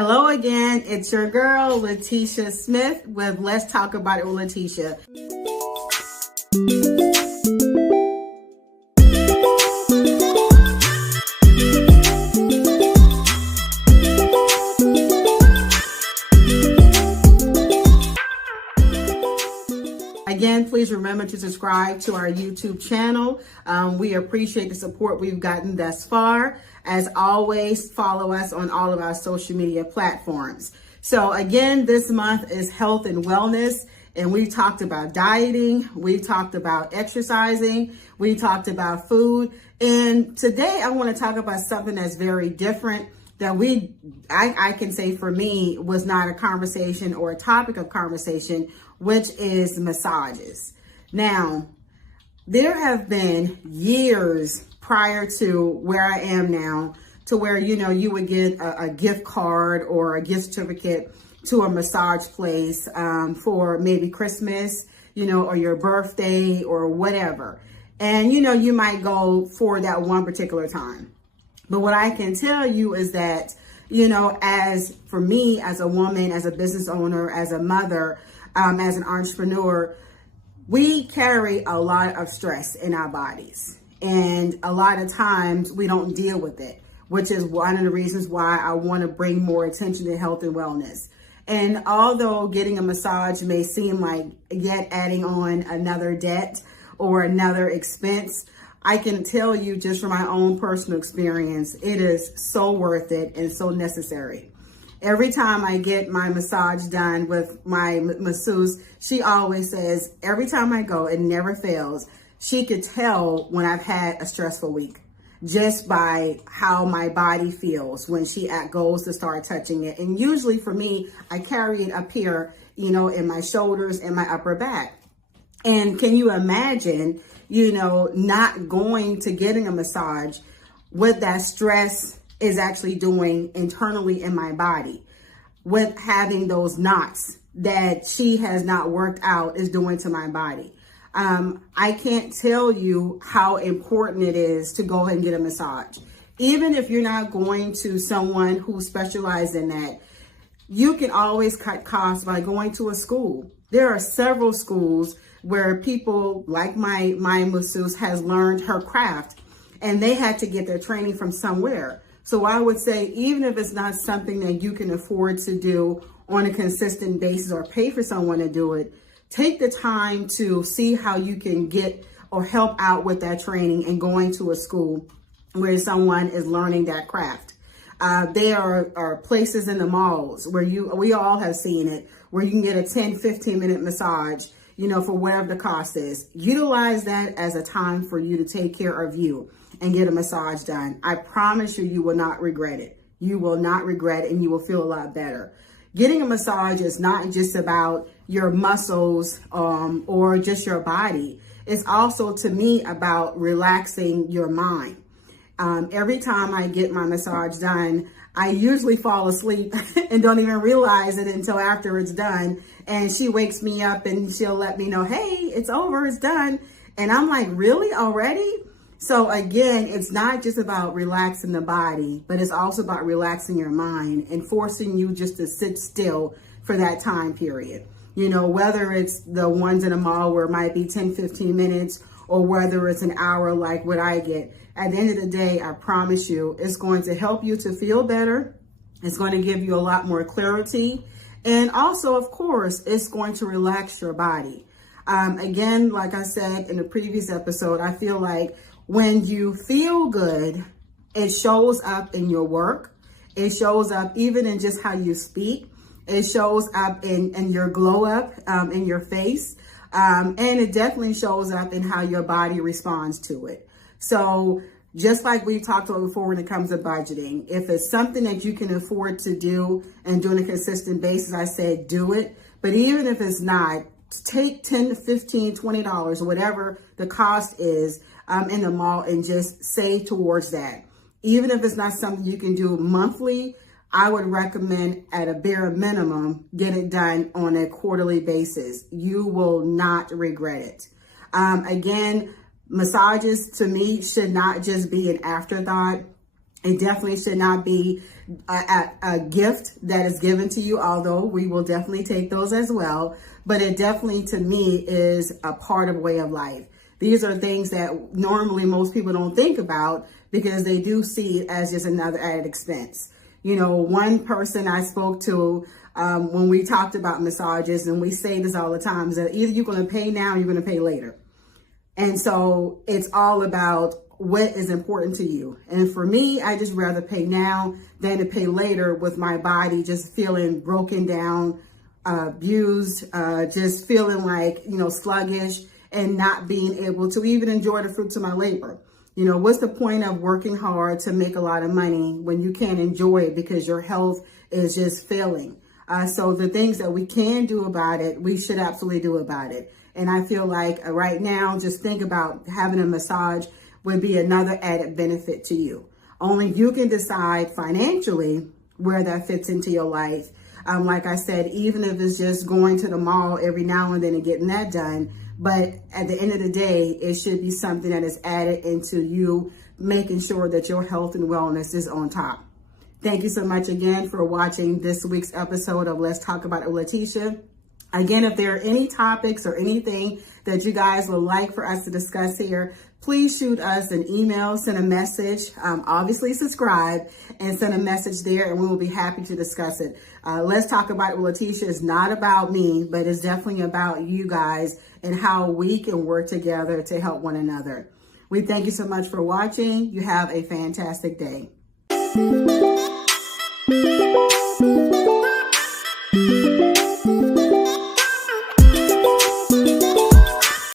Hello again, it's your girl, Latesha Smith with Let's Talk About It with Latesha. Again, please remember to subscribe to our YouTube channel. We appreciate the support we've gotten thus far. As always, follow us on all of our social media platforms. So again, this month is health and wellness, and we talked about dieting, we talked about exercising, we talked about food. And today I want to talk about something that's very different that I can say for me was not a conversation or a topic of conversation, which is massages. Now, there have been years prior to where I am now to where, you would get a gift card or a gift certificate to a massage place for maybe Christmas, or your birthday or whatever. And, you might go for that one particular time. But what I can tell you is that, as for me, as a woman, as a business owner, as a mother, as an entrepreneur, we carry a lot of stress in our bodies. And a lot of times we don't deal with it, which is one of the reasons why I want to bring more attention to health and wellness. And although getting a massage may seem like yet adding on another debt or another expense, I can tell you just from my own personal experience, it is so worth it and so necessary. Every time I get my massage done with my masseuse, she always says, every time I go, it never fails. She could tell when I've had a stressful week just by how my body feels when she goes to start touching it. And usually for me, I carry it up here, in my shoulders and my upper back. And can you imagine, not going to getting a massage, what that stress is actually doing internally in my body, with having those knots that she has not worked out is doing to my body. I can't tell you how important it is to go ahead and get a massage. Even if you're not going to someone who specializes in that, you can always cut costs by going to a school. There are several schools where people like my masseuse has learned her craft, and they had to get their training from somewhere. So I would say, even if it's not something that you can afford to do on a consistent basis or pay for someone to do it, take the time to see how you can get or help out with that training and going to a school where someone is learning that craft. There are places in the malls where we all have seen it, where you can get a 10-15 minute massage, for whatever the cost is. Utilize that as a time for you to take care of you and get a massage done. I promise you, you will not regret it. You will not regret it, and you will feel a lot better. Getting a massage is not just about your muscles or just your body. It's also, to me, about relaxing your mind. Every time I get my massage done, I usually fall asleep and don't even realize it until after it's done. And she wakes me up and she'll let me know, hey, it's over, it's done. And I'm like, really, already? So again, it's not just about relaxing the body, but it's also about relaxing your mind and forcing you just to sit still for that time period. Whether it's the ones in a mall where it might be 10-15 minutes, or whether it's an hour like what I get. At the end of the day, I promise you, it's going to help you to feel better. It's going to give you a lot more clarity. And also, of course, it's going to relax your body. Again, like I said in the previous episode, I feel like when you feel good, it shows up in your work. It shows up even in just how you speak. It shows up in your glow up in your face. And it definitely shows up in how your body responds to it. So just like we talked about before when it comes to budgeting, if it's something that you can afford to do and do on a consistent basis, I said do it. But even if it's not, take $10 to $15, $20, whatever the cost is in the mall, and just save towards that. Even if it's not something you can do monthly, I would recommend at a bare minimum, get it done on a quarterly basis. You will not regret it. Again, massages to me should not just be an afterthought. It definitely should not be a gift that is given to you, although we will definitely take those as well. But it definitely, to me, is a part of way of life. These are things that normally most people don't think about because they do see it as just another added expense. You know, one person I spoke to when we talked about massages, and we say this all the time, is that either you're going to pay now or you're going to pay later. And so it's all about what is important to you. And for me, I just rather pay now than to pay later with my body just feeling broken down, abused, just feeling like, you know, sluggish and not being able to even enjoy the fruits of my labor. You know, what's the point of working hard to make a lot of money when you can't enjoy it because your health is just failing? So the things that we can do about it, we should absolutely do about it. And I feel like right now, just think about having a massage would be another added benefit to you. Only you can decide financially where that fits into your life. Like I said, even if it's just going to the mall every now and then and getting that done, but at the end of the day, it should be something that is added into you making sure that your health and wellness is on top. Thank you so much again for watching this week's episode of Let's Talk About It with Latesha. Again, if there are any topics or anything that you guys would like for us to discuss here, please shoot us an email, send a message, obviously subscribe and send a message there, and we will be happy to discuss it. Let's Talk About It with Latesha is not about me, but it's definitely about you guys and how we can work together to help one another. We thank you so much for watching. You have a fantastic day.